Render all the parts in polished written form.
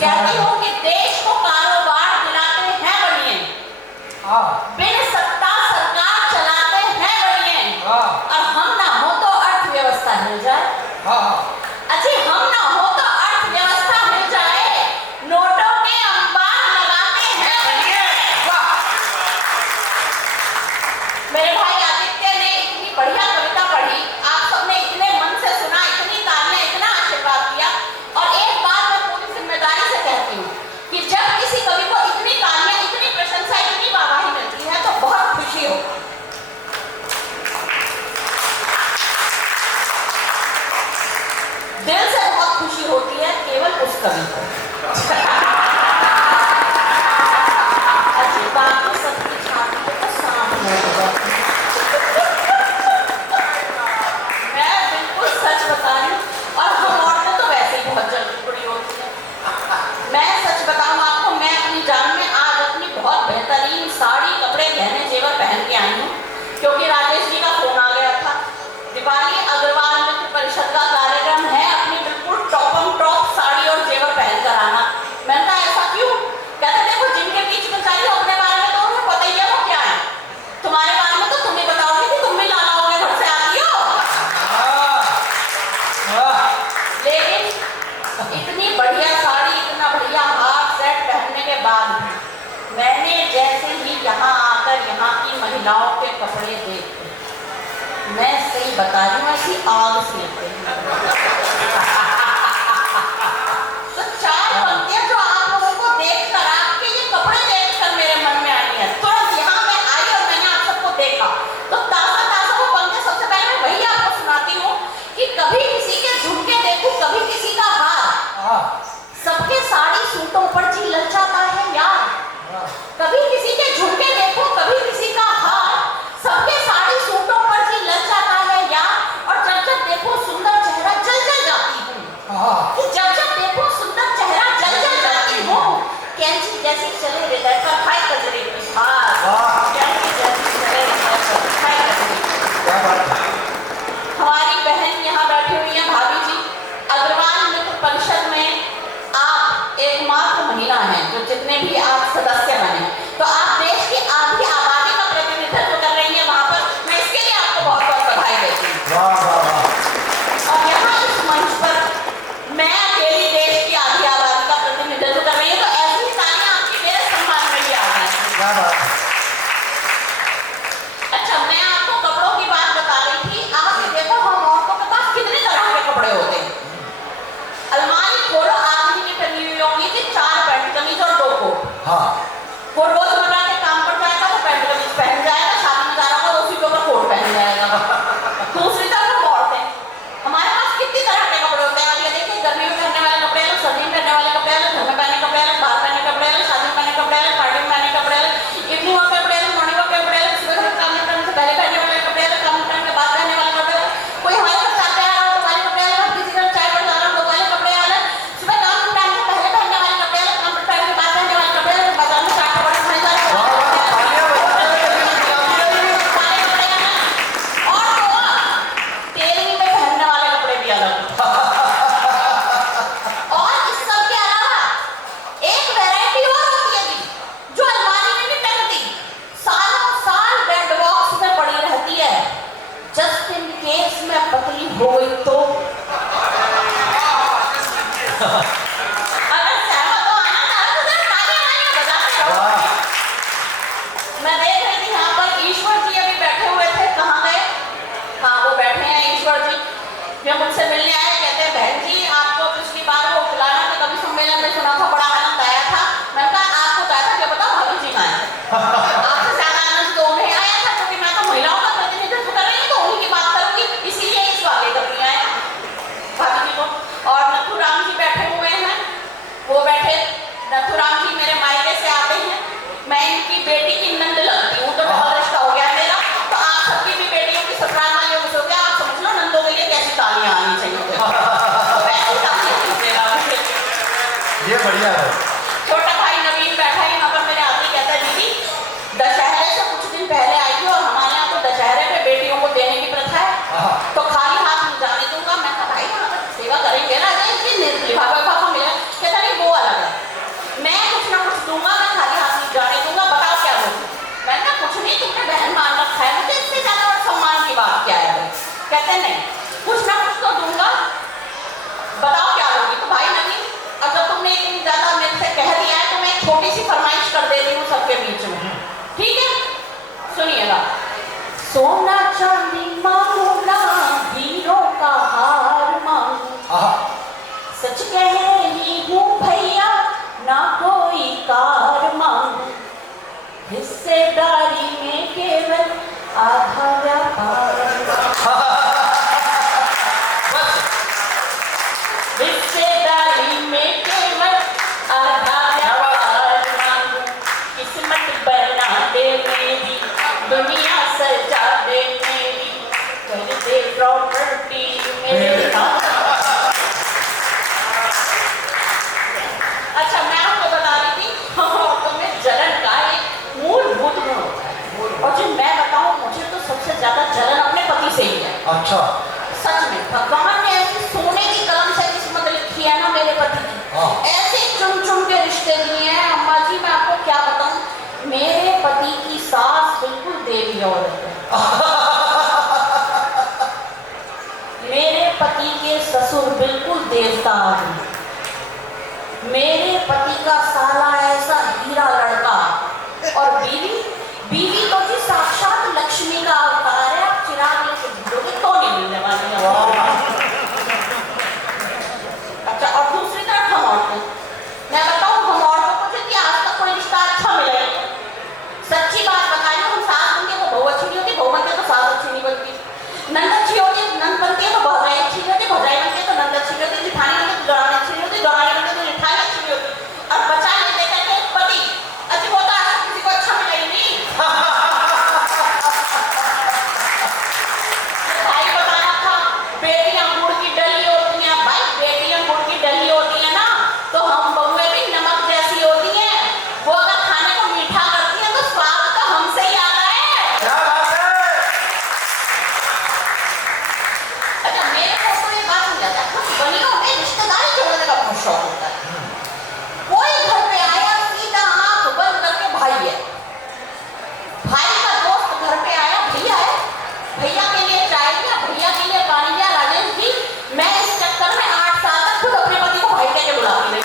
कहती हूँ कि देश को कारोबार दिलाते हैं बढ़िए, बिन सत्ता सरकार चलाते हैं बढ़िए, और हम ना हो तो अर्थव्यवस्था हिल जाए। अच्छी हम ना हो तो अर्थव्यवस्था हिल जाए, नोटों के अंबार लगाते हैं बढ़िए। मेरे भाई आदित्य ने इतनी बढ़िया कविता पढ़ी, आप सबने इतने मन से सुना, इतनी तालियां, इतना आशीर्वाद दिया। और एक बात मैं पूरी जिम्मेदारी से कहती हूँ कि जब किसी कवि को इतनी तालियां, इतनी प्रशंसा, इतनी वाहवाही मिलती है तो बहुत खुशी हो। दिल से बहुत खुशी होती है केवल उस कवि को। अच्छी बात है, सबकी छाती को सामने मैं बिल्कुल सच बता रही हूँ, और हम औरतें तो वैसे ही बहुत जल्दी बुरी होती है। मैं सच बताऊँ आपको, मैं अपनी जान में आज अपनी बहुत बेहतरीन साड़ी, कपड़े, गहने, जेवर पहन के आई हूँ, क्योंकि राजेश जी का फोन आ गया था। दीपाली अग्रवाल मित्र परिषद का कार्यक्रम है, अपनी बिल्कुल टॉप साड़ी और जेवर पहन कर आना। मैंने कहा ऐसा क्यों? कहते देखो जिनके बीच में चाहिए अपने बारे में तो उन्हें पता ही है वो क्या है, तुम्हारे बारे में तो तुम ही बताओगे कि तुम भी लाना होगे घर से आती हो। लेकिन इतनी बढ़िया साड़ी, इतना बढ़िया हाफ सेट पहनने के बाद मैंने जैसे ही यहाँ आकर यहाँ की महिलाओं के कपड़े देखे, मैं सही बता रही हूँ, ऐसी आग से लगते हैं। तो चार पंक्तियां जो आप लोगों को देखकर, आपके ये कपड़े देखकर मेरे मन में आई है, तुरंत यहाँ मैं आई और मैंने आप सबको देखा, तो ताजा ताजा वो पंक्तियां सबसे पहले मैं वही आपको सुनाती हूँ कि कभी किसी के झुमके देखूं, कभी किसी का हार, सबके साड़ी सूटों पर जी ललचाता है यार। कभी किसी के झुमके देखो, कभी किसी का हार, सबके साड़ी सूटों पर जी ललचाता है यार। और जब जब देखो सुंदर चेहरा जल जल जाती हूँ, जब जब देखो सुंदर चेहरा जल जल जाती हूँ, कैंची जैसी चले हृदय पर खाए कजरे की भार, कैंची जैसी चले हृदय पर खाए कजरे की। हमारी बहन यहाँ बैठी हुई है भाभी जी, अग्रवाल मित्र परिषद में आप एकमात्र महिला हैं जो जितने भी आप सदस्य बने, तो आप देश की आधी आबादी का प्रतिनिधित्व कर रही हैं वहां पर। मैं इसके लिए आपको बहुत बहुत बधाई देती हूँ। और यहाँ इस मंच पर मैं अकेली देश की आधी आबादी का प्रतिनिधित्व कर रही हूँ, तो ऐसी तालियां आपकी मेरे सम्मान में भी आ गई। अच्छा, मैं आपको कपड़ों की बात बता रही थी। आप ये देखो हम औरतों के पास कितनी तरह के कपड़े होते हैं। अलमारी खोलो, आदमी की टंगी हुई होंगी कि 4 पैंट कमीज और 2 कोट। वो रोजमर्रा के काम पर जाएगा तो पैंट कमीज पहन जाएगा, शादी में जा रहा होगा तो उसी के ऊपर कोट पहन जाएगा। दूसरी तरफ औरतें, हमारे पास कितनी तरह के कपड़े होते हैं। आप ये देखिए, गर्मी में पहनने वाले कपड़े अलग, सर्दी में पहनने वाले कपड़े अलग, घर में पहनने कपड़े अलग, बाहर पहनने कपड़े अलग, शादी में पहनने कपड़े अलग, पार्टी में पहनने कपड़े अलग, इवनिंग वॉक के कपड़े अलग, मॉर्निंग वॉक के कपड़े अलग, सुबह काम करने से पहले पहनने वाले कपड़े अलग, काम करने के बाद पहनने वाले कपड़े अलग। कोई हमारे साथ चाहते आ रहा हो तो वाले कपड़े अलग, किसी का चाय पर जा रहा हो तो वाले कपड़े अलग, सुबह काम टाइम से पहले पहनने वाले कपड़े अलग, काम टाइम के बाद पहनने वाले कपड़े अलग, बाजार में चाट पकड़ खाने जा रहे हैं और तेल में पहनने वाले कपड़े भी अलग। और इस सब के अलावा एक वैरायटी और होती है जी, जो अलमारी में नहीं टंगती, सालों साल बेड बॉक्स में पड़ी रहती है, जस्ट इन केस में पतली हो गई तो। अगर सहमत हो आना तो तालियां बजाते रहो। मैं देख रही थी यहाँ पर ईश्वर जी अभी बैठे हुए थे, कहाँ गए? हाँ, वो बैठे हैं ईश्वर जी, जो मुझसे मिलने आए। कहते हैं बहन जी आपको पिछली बार वो फुलाना के कवि सम्मेलन में सुना था, बड़ा आनंद आया था। मैंने कहा आपको क्या था, क्या बताओ भाभी जी कहाँ है? आपसे ज्यादा आनंद तो उन्हें आया था, क्योंकि मैं तो महिलाओं का प्रतिनिधित्व कर रही हूँ तो उन्हीं की बात करूंगी, इसीलिए इस वाले कर रही है भाभी जी को। और नथुराम जी बैठे हुए हैं, वो बैठे, नथुराम जी मेरे मायके से आते हैं, मैं इनकी बेटी की नंद लगती हूँ, तो डबल रिश्ता हो गया मेरा। तो आप सबकी भी बेटियों की ससुराल वालियों में से हो गया, आप समझ लो नंदों के लिए कैसी तालियां आनी चाहिए। ये बढ़िया है। छोटा भाई नवीन बैठा है यहाँ पर, मेरे आदमी कहता है दीदी दशहरे से कुछ दिन पहले आई थी और हमारे यहाँ तो दशहरे पे बेटियों को देने की प्रथा है, तो खाली हाथ नहीं जाने दूंगा। मैं कहा भाई यहाँ पर सेवा करेंगे ना, इसकी लिफाफा मिला। कहता नहीं वो अलग है, कहते नहीं, कुछ ना कुछ तो दूंगा, बताओ क्या लोगी। तो भाई नवीन, अगर तुमने इतनी ज्यादा मेरे से कह दिया है तो मैं एक छोटी सी फरमाइश कर देती हूँ सबके बीच में, ठीक है? सुनिएगा। सोना चांदी मांगू ना, हीरों का हार मांगू, सच कह रही हूँ भैया, ना कोई कार मांगू, हिस्सेदारी में केवल आधा व्यापार, हिस्सेदारी में केवल आधा व्यापार मांगू, किस्मत बना दे मेरी, दुनिया सजा दे मेरी, कर दे प्रॉपर्टी मेरे नाम। अच्छा, मैं आपको बता रही थी, तुम्हें जलन का एक मूलभूत गुण होता है, और जो मैं बताऊं, मुझे तो सबसे ज्यादा जलन अपने पति से ही है। अच्छा, सच में भगवान ने ऐसी सोने की कलम से किस्मत लिखी है ना मेरे पति की, ऐसे चुन चुन के रिश्ते दिए हैं। अम्मा जी, मैं आपको क्या बताऊं, मेरे पति की सास बिल्कुल देवी औरत है, मेरे पति के ससुर बिल्कुल देवता आदमी, मेरे पति का साला ऐसा हीरा लड़का, और बीवी तो जी साक्षात लक्ष्मी का अवतार है। आप चिराग लेके ढूंढोगे तो नहीं मिलने वाली है। अच्छा, और दूसरी तरफ हम औरतों, मैं बताऊं, हम औरतों को जो कि आज तक कोई रिश्ता अच्छा मिले, सच्ची बात बताइए, हम सास बनते तो बहू अच्छी नहीं होती, बहू बनते तो सास अच्छी नहीं बनती, नंद अच्छी होती है, नंद बनती है तो भौजाई अच्छी नहीं होती, भौजाई बनती है तो नंद अच्छी नहीं होती, जिठानी बनती है तो दौरानी अच्छी नहीं होती, दौरानी बनती है तो जिठानी अच्छी नहीं होती, और बचा ये देखा कि पति अच्छी होता है, किसी को अच्छा मिला ही नहीं। भाई बताना था, बेटियां गुड़ की डली होती हैं, भाई बेटियां गुड़ की डली होती है ना, तो हम बहुएं भी नमक जैसी होती हैं, वो अगर खाने को मीठा करती हैं तो स्वाद तो हमसे ही आता है। क्या बात है? अच्छा, मेरे को तो ये बात समझ आता है, कुछ बनियों में रिश्तेदारी जोड़ने का बहुत शौक होता है। कोई घर पे आया, सीधा आंख बंद करके भाई है, भाई का दोस्त घर पे आया, भैया है, भैया के लिए चाय लिया, भैया के लिए पानी लिया। राजेश जी, मैं इस चक्कर में 8 साल तक खुद अपने पति को भाई कह के बुलाती रही,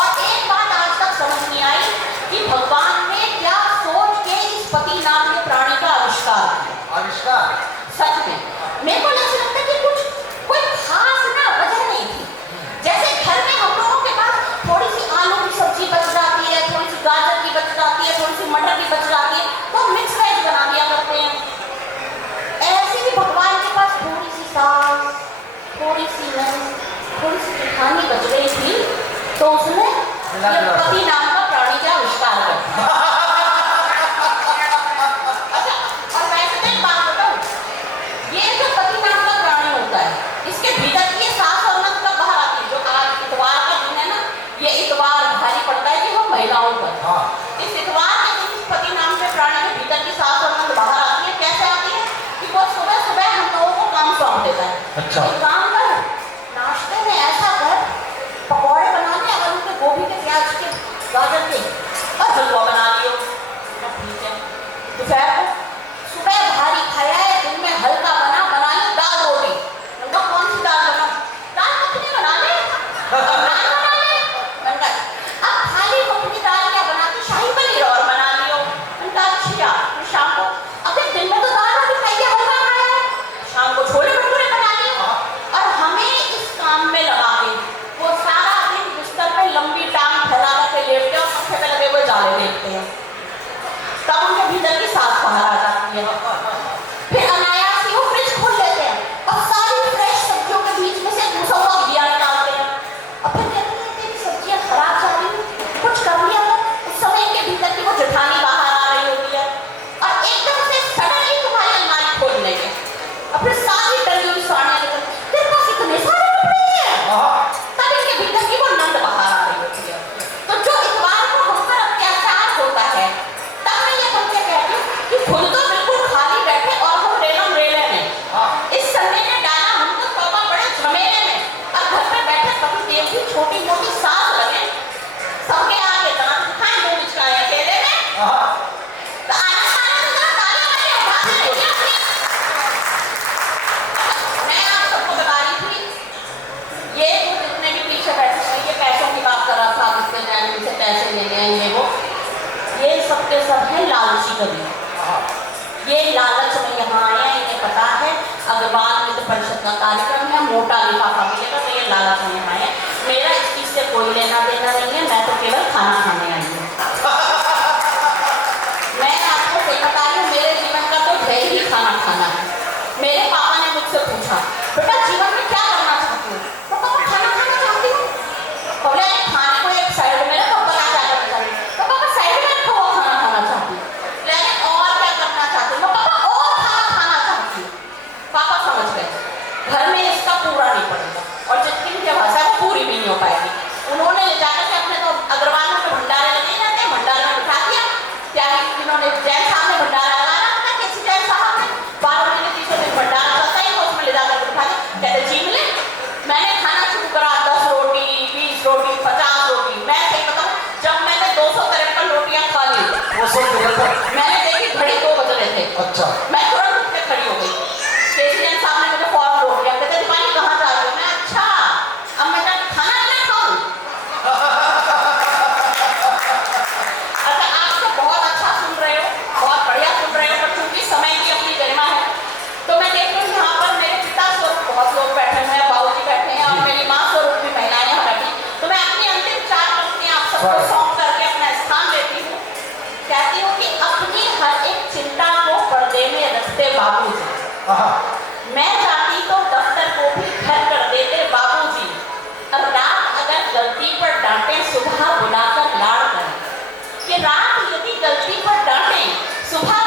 और एक बात आज तक समझ नहीं आई कि भगवान ने क्या सोच के इस पति नाम के प्राणी का आविष्कार किया। आविष्कार? सच में मेरे को ऐसा लगता है कि कुछ कोई खास ना वजह नहीं थी। जैसे घर में हम लोगों के पास थोड़ी सी आलू की सब्जी बच जाती है, थोड़ी सी गाजर की बच जाती है, थोड़ी सी मटर की बच जाती है, तो मिक्स वेज बना दिया करते हैं। ऐसे भी भगवान के पास थोड़ी सी साग, थोड़ी सी नमक, थोड़ी सी जेठानी बच गई थी, तो उसने ये पति नाम का प्राणी का आविष्कार किया। अच्छा, और मैं एक बात बताऊं, ये जो पति नाम का प्राणी होता है, इसके भीतर की सास और नंद कब बाहर आती है? जो आज इतवार का दिन है ना, ये इतवार भारी पड़ता है कि हम महिलाओं पर, इस इतवार के दिन इस पति नाम के प्राणी के भीतर की सास और नंद बाहर आती है। कैसे आती है कि वो सुबह सुबह हम लोगों को काम सौंप देता है। अच्छा, काम कर, नाश्ते में ऐसा कर, पकौड़े बना ले, अगर उनके गोभी के, प्याज के, गाजर के, और हलवा बना लियो, ठीक है। दोपहर को सुबह भारी खाया है, दिन में हल्का बना लो दाल रोटी, उनका कौन सी दाल बना, दाल मखनी बना ले, नान बना ले, उनका अब खाली मखनी दाल क्या बनाती, शाही पनीर और बना लियो, उनका अच्छा। फिर शाम को, अबे दिन में तो दाल रोटी खाई है, हल्का खाया है, शाम को छोले भटूरे बना लिए, और हमें इस काम में लगा के वो सारा दिन बिस्तर पे लंबी टांग फैला के लेटते हैं और पंखे पे लगे हुए जाले देखते हैं, तब उनके भीतर की सास बाहर आ जाती है। फिर अनायास ही वो फ्रिज खोल लेते हैं और सारी फ्रेश सब्जियों के बीच में से मुसौदा घिया निकालते हैं, और फिर कहते हैं कि सब्जियां खराब जा रही, कुछ कर लिया था। उस समय के भीतर की वो जेठानी बाहर आ रही होती है, और एकदम से सडनली तुम्हारी अलमारी खोल लेंगे, और फिर सारी डली हुई साड़ियां निकल, तेरे पास इतने सारे कपड़े हैं, तब इनके भीतर की वो नंद बाहर आ रही होती है। तो जो इतवार को हम पर अत्याचार होता है, तब मैं ये बच्चे कहती हूँ कि खुद तो बिल्कुल खाली बैठे और हम रेलम रेले में इस संडे ने डाला हमको तौबा बड़े झमेले में, और घर पे बैठे कभी देव की छोटी मोटी सास लगे, सबके आगे दांत दिखाए, मुंह बिचकाए अकेले में, तो आना तालियां बजाओ, अपनी ये लालच में यहाँ आए हैं, इन्हें पता है अग्रवाल मित्र परिषद का कार्यक्रम है, मोटा लिफाफा मिलेगा, तो ये लालच में यहाँ आए हैं। मेरा इस चीज से कोई लेना देना नहीं है, मैं तो केवल खाना खाने आई हूँ। मैं आपको सही बता रही हूँ, मेरे जीवन का तो ध्येय ही खाना खाना है। मेरे पापा ने मुझसे पूछा, बेटा जीवन में क्या करना चाहती हो? तो पापा खाना खाना चाहती हूँ। बोले खाने को एक साइड में तो बना क्या करना चाहती हूँ? तो पापा साइड में रखो, खाना खाना चाहती हूँ। लेकिन और क्या करना चाहती हूँ? पापा और खाना खाना चाहती हूँ। पापा समझ गए, घर में इसका पूरा नहीं पड़ेगा और जितनी भी भाषा है पूरी भी नहीं हो पाएगी। उन्होंने ले जाकर के अपने तो अग्रवाल में भंडारे लगे जाते हैं, भंडारे में बिठा दिया। क्या इन्होंने जैन साहब ने भंडारा लगाना था, किसी जैन साहब ने 12 महीने 30 दिन भंडारा चलता ही, उसमें ले जाकर बिठा दिया। कहते जीव ले। मैंने खाना शुरू करा, 10 रोटी 20 रोटी 50 रोटी। मैं सही बताऊं, जब मैंने 253 रोटियां खा ली, 253 मैंने देखी घड़ी 2 बज रहे थे। अच्छा मैं तुरंत उठ के खड़ी हो गई। केसीएन साहब ने मुझे फौरन रोक लिया, कहते दीपाली कहाँ जा रही हो? मैं अच्छा अब मैं जाके खाना नहीं खाऊं? अच्छा आप तो बहुत अच्छा सुन रहे हो, बहुत बढ़िया सुन रहे हो, पर चूंकि समय की अपनी गरिमा है तो मैं देख रही हूँ यहाँ पर मेरे पिता स्वरूप बहुत लोग बैठे हुए हैं, बाबूजी बैठे हैं और मेरी माँ स्वरूप भी महिलाएं यहाँ बैठी। तो मैं अपनी अंतिम 4 पंक्तियाँ आप सबको सौंप करके अपना स्थान लेती हूँ। कहती हूँ कि अपनी हर एक चिंता को पर्दे में रखते बाबूजी, मैं जाती तो दफ्तर को भी घर कर देते बाबूजी। अब रात अगर गलती पर डांटे, सुबह बुलाकर लाड़ करें। कि रात यदि गलती पर डांटे, सुबह